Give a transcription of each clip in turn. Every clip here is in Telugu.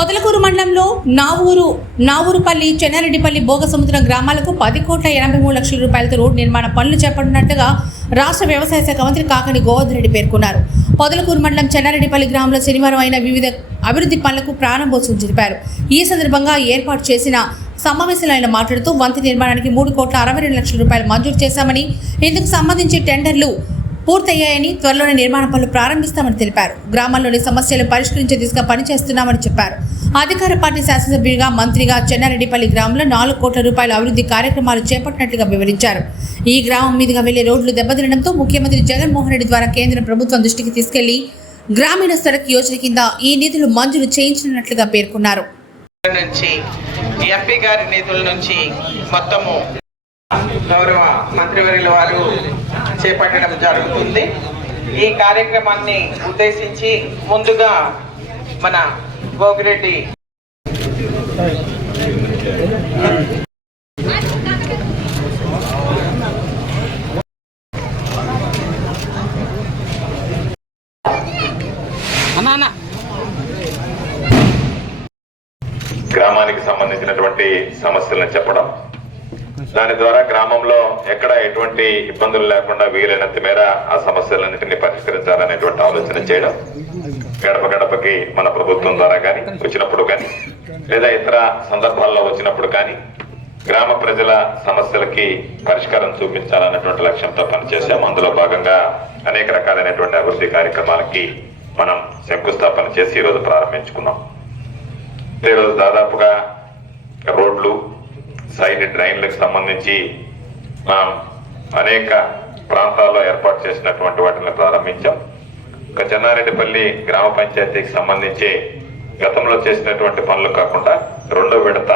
పొదలకూరు మండలంలో నావూరు నావూరుపల్లి చెన్నారెడ్డిపల్లి భోగసముద్రం గ్రామాలకు పది కోట్ల ఎనభై మూడు లక్షల రూపాయలతో రోడ్డు నిర్మాణ పనులు చేపట్టినట్టుగా రాష్ట్ర వ్యవసాయ శాఖ మంత్రి కాకని గోవర్ధన్ రెడ్డి పేర్కొన్నారు. పొదలకూరు మండలం చెన్నారెడ్డిపల్లి గ్రామంలో శనివారం అయిన వివిధ అభివృద్ధి పనులకు ప్రారంభోత్సవం జరిపారు. ఈ సందర్భంగా ఏర్పాటు చేసిన సమావేశంలో ఆయన మాట్లాడుతూ వంతెన నిర్మాణానికి మూడు కోట్ల అరవై రెండు లక్షల రూపాయలు మంజూరు చేశామని ఇందుకు సంబంధించి టెండర్లు పూర్తయ్యాయని త్వరలోనే నిర్మాణ పనులు ప్రారంభిస్తామని తెలిపారు. గ్రామాల్లోని సమస్యలు పరిష్కరించే దిశగా పనిచేస్తున్నామని చెప్పారు. అధికార పార్టీ శాసనసభ్యుడిగా మంత్రిగా చెన్నారెడ్డిపల్లి గ్రామంలో నాలుగు కోట్ల రూపాయల అభివృద్ధి కార్యక్రమాలు చేపట్టినట్లుగా వివరించారు. ఈ గ్రామం మీదుగా వెళ్ళే రోడ్లు దెబ్బతినడంతో ముఖ్యమంత్రి జగన్మోహన్ రెడ్డి ద్వారా కేంద్ర ప్రభుత్వం దృష్టికి తీసుకెళ్ళి గ్రామీణ సడక్ యోజన కింద ఈ నిధులు మంజూరు చేయించినట్లుగా పేర్కొన్నారు. నుంచి ఎంపీ గారి నిధుల నుంచి మొత్తము గౌరవ మంత్రివర్యుల వారు చేపట్టడం జరుగుతుంది. ఈ కార్యక్రమాన్ని ఉద్దేశించి ముందుగా మన గోగిరెడ్డి గ్రామానికి సంబంధించినటువంటి సమస్యలను చెప్పడం దాని ద్వారా గ్రామంలో ఎక్కడ ఎటువంటి ఇబ్బందులు లేకుండా వీలైనంత మేర ఆ సమస్యలన్నింటినీ పరిష్కరించాలనేటువంటి ఆలోచన చేయడం గడప గడపకి మన ప్రభుత్వం ద్వారా కానీ వచ్చినప్పుడు కానీ లేదా ఇతర సందర్భాల్లో వచ్చినప్పుడు కానీ గ్రామ ప్రజల సమస్యలకి పరిష్కారం చూపించాలనేటువంటి లక్ష్యంతో పనిచేసాము అందులో భాగంగా అనేక రకాలైనటువంటి అభివృద్ధి కార్యక్రమాలకి మనం శంకుస్థాపన చేసి ఈరోజు ప్రారంభించుకున్నాం. ఈరోజు దాదాపుగా రోడ్లు సైడ్ డ్రైన్లకు సంబంధించి అనేక ప్రాంతాల్లో ఏర్పాటు చేసినటువంటి వాటిని ప్రారంభించాం. ఒక చెన్నారెడ్డిపల్లి గ్రామ పంచాయతీకి సంబంధించి గతంలో చేసినటువంటి పనులు కాకుండా రెండో విడత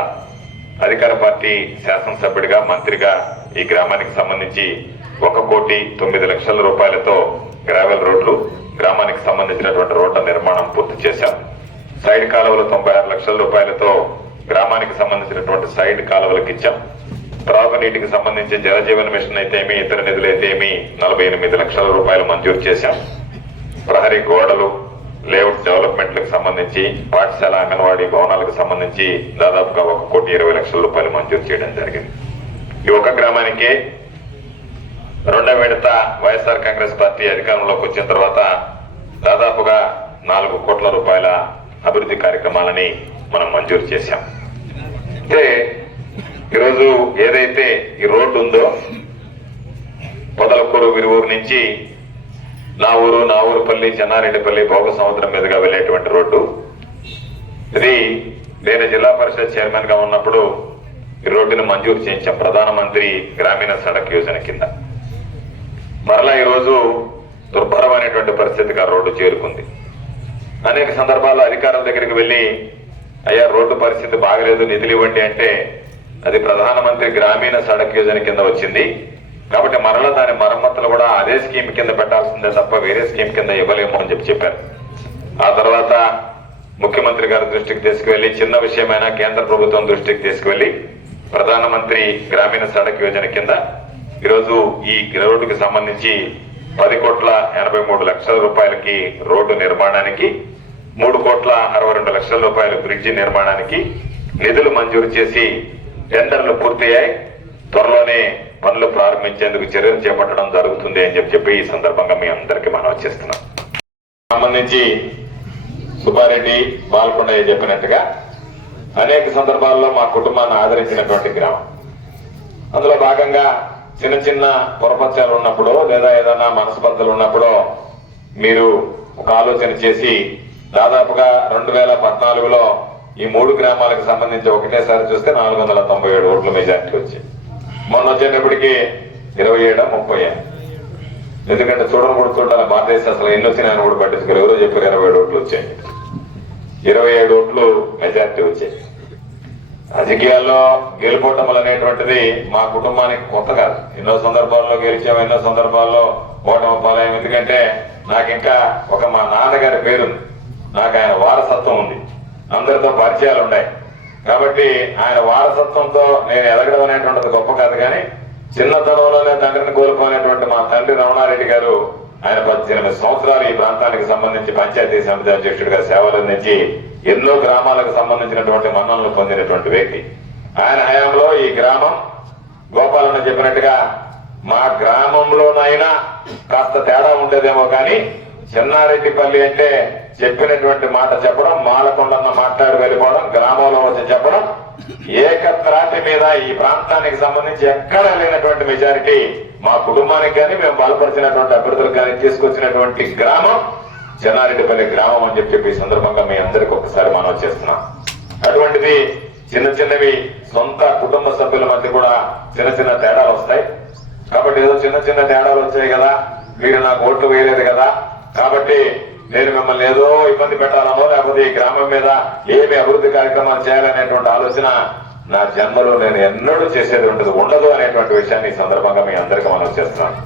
అధికార పార్టీ శాసనసభ్యుడిగా మంత్రిగా ఈ గ్రామానికి సంబంధించి ఒక కోటి తొమ్మిది లక్షల రూపాయలతో గ్రావెల్ రోడ్లు గ్రామానికి సంబంధించినటువంటి రోడ్ల నిర్మాణం పూర్తి చేశాం. సైడ్ కాలువలు తొంభై ఆరు లక్షల రూపాయలతో గ్రామానికి సంబంధించినటువంటి సైడ్ కాలువలకు ఇచ్చాం. త్రాగునీటికి సంబంధించి జలజీవన్ మిషన్ అయితేమి ఇతర నిధులు అయితేమి నలభై ఎనిమిది లక్షల రూపాయలు మంజూరు చేశాం. ప్రహరీ గోడలు లేఅవుట్ డెవలప్మెంట్లకు సంబంధించి పాఠశాల అంగన్వాడీ భవనాలకు సంబంధించి దాదాపుగా ఒక కోటి ఇరవై లక్షల రూపాయలు మంజూరు చేయడం జరిగింది. ఈ ఒక గ్రామానికి రెండో విడత వైఎస్ఆర్ కాంగ్రెస్ పార్టీ అధికారంలోకి వచ్చిన తర్వాత దాదాపుగా నాలుగు కోట్ల రూపాయల అభివృద్ధి కార్యక్రమాలని మనం మంజూరు చేశాం. అంటే ఈరోజు ఏదైతే ఈ రోడ్డు ఉందో పొదలకూరు విరువూరు నుంచి నా ఊరు నా ఊరుపల్లి చెన్నారెడ్డిపల్లి భోగ సముద్రం మీదుగా వెళ్ళేటువంటి రోడ్డు. ఇది నేను జిల్లా పరిషత్ చైర్మన్గా ఉన్నప్పుడు ఈ రోడ్డును మంజూరు చేయించాం ప్రధానమంత్రి గ్రామీణ సడక్ యోజన కింద. మరలా ఈరోజు దుర్భరమైనటువంటి పరిస్థితికి ఆ రోడ్డు చేరుకుంది. అనేక సందర్భాల్లో అధికారుల దగ్గరికి వెళ్ళి అయ్యా రోడ్డు పరిస్థితి బాగలేదు నిధులు ఇవ్వండి అంటే అది ప్రధానమంత్రి గ్రామీణ సడక్ యోజన కింద వచ్చింది. కాబట్టి మరలా దాని మరమ్మతులు కూడా అదే స్కీమ్ కింద పెట్టాల్సిందే తప్ప వేరే స్కీమ్ కింద ఇవ్వలేము అని చెప్పి చెప్పారు. ఆ తర్వాత ముఖ్యమంత్రి గారి దృష్టికి తీసుకువెళ్ళి చిన్న విషయమైనా కేంద్ర ప్రభుత్వం దృష్టికి తీసుకువెళ్ళి ప్రధానమంత్రి గ్రామీణ సడక్ యోజన కింద ఈరోజు ఈ రోడ్డుకి సంబంధించి పది కోట్ల ఎనభై మూడు లక్షల రూపాయలకి రోడ్డు నిర్మాణానికి మూడు కోట్ల అరవై రెండు లక్షల రూపాయల బ్రిడ్జి నిర్మాణానికి నిధులు మంజూరు చేసి టెండర్లు పూర్తయ్యాయి. త్వరలోనే పనులు ప్రారంభించేందుకు చర్యలు చేపట్టడం జరుగుతుంది అని చెప్పి చెప్పి ఈ సందర్భంగా మీ అందరికీ మనం చేస్తున్నాం. సంబంధించి సుబ్బారెడ్డి బాల్కొండయ్య చెప్పినట్టుగా అనేక సందర్భాల్లో మా కుటుంబాన్ని ఆదరించినటువంటి గ్రామం. అందులో భాగంగా చిన్న చిన్న పొరపత్యాలు ఉన్నప్పుడు లేదా ఏదైనా మనస్పర్ధలు ఉన్నప్పుడు మీరు ఒక ఆలోచన చేసి దాదాపుగా రెండు వేల పద్నాలుగులో ఈ మూడు గ్రామాలకు సంబంధించి ఒకటేసారి చూస్తే నాలుగు వందల తొంభై ఏడు ఓట్ల మెజార్టీ వచ్చాయి మొన్న వచ్చేటప్పటికి ఇరవై ఏడా ముప్పై ఎందుకంటే చూడడం కూడా చూడాలి భారతదేశం అసలు ఎన్ని వచ్చినాయని కూడా పట్టించుకోరు. ఎవరో చెప్పారు ఇరవై ఏడు ఓట్లు వచ్చాయి. ఇరవై ఏడు ఓట్లు మెజార్టీ వచ్చాయి. రాజకీయాల్లో గెలుపోటములు అనేటువంటిది మా కుటుంబానికి కొత్త కాదు. ఎన్నో సందర్భాల్లో గెలిచాము ఎన్నో సందర్భాల్లో ఓటమి పాలయం ఎందుకంటే నాకు ఇంకా ఒక మా నాన్నగారి పేరుంది. నాకు ఆయన వారసత్వం ఉంది. అందరితో పరిచయాలు ఉన్నాయి కాబట్టి ఆయన వారసత్వంతో నేను ఎదగడం అనేటువంటిది గొప్ప కాదు కానీ చిన్నతనంలోనే తండ్రిని కోల్పోయినటువంటి మా తండ్రి రమణారెడ్డి గారు ఆయన పద్దెనిమిది సంవత్సరాలు ఈ ప్రాంతానికి సంబంధించి పంచాయతీ సమితి అధ్యక్షుడిగా సేవలు అందించి ఎన్నో గ్రామాలకు సంబంధించినటువంటి మన్నలను పొందినటువంటి వ్యక్తి. ఆయన హయాంలో ఈ గ్రామం గోపాలన్న చెప్పినట్టుగా మా గ్రామంలోనైనా కాస్త తేడా ఉండేదేమో కానీ చెన్నారెడ్డిపల్లి అంటే చెప్పినటువంటి మాట చెప్పడం మాలకొండన్న మాట్లాడి వెళ్ళిపోవడం గ్రామంలో వచ్చి చెప్పడం ఏకత్రాటి మీద ఈ ప్రాంతానికి సంబంధించి ఎక్కడ లేనటువంటి మెజారిటీ మా కుటుంబానికి కానీ మేము బలపరిచినటువంటి అభ్యర్థులకు కానీ తీసుకొచ్చినటువంటి గ్రామం చెన్నారెడ్డిపల్లి గ్రామం అని చెప్పి చెప్పి సందర్భంగా మీ అందరికి ఒకసారి మనం చేస్తున్నాం. అటువంటిది చిన్న చిన్నవి సొంత కుటుంబ సభ్యుల మధ్య కూడా చిన్న చిన్న తేడాలు వస్తాయి. కాబట్టి ఏదో చిన్న చిన్న తేడాలు వచ్చాయి కదా మీరు నాకు ఓట్లు వేయలేదు కదా కాబట్టి నేను మిమ్మల్ని ఏదో ఇబ్బంది పెట్టాలనో లేకపోతే ఈ గ్రామం మీద ఏమి అభివృద్ధి కార్యక్రమాలు చేయాలనేటువంటి ఆలోచన నా జన్మలో నేను ఎన్నడూ చేసేది ఉండదు ఉండదు అనేటువంటి విషయాన్ని ఈ సందర్భంగా మీ అందరికీ మనం చేస్తున్నాను.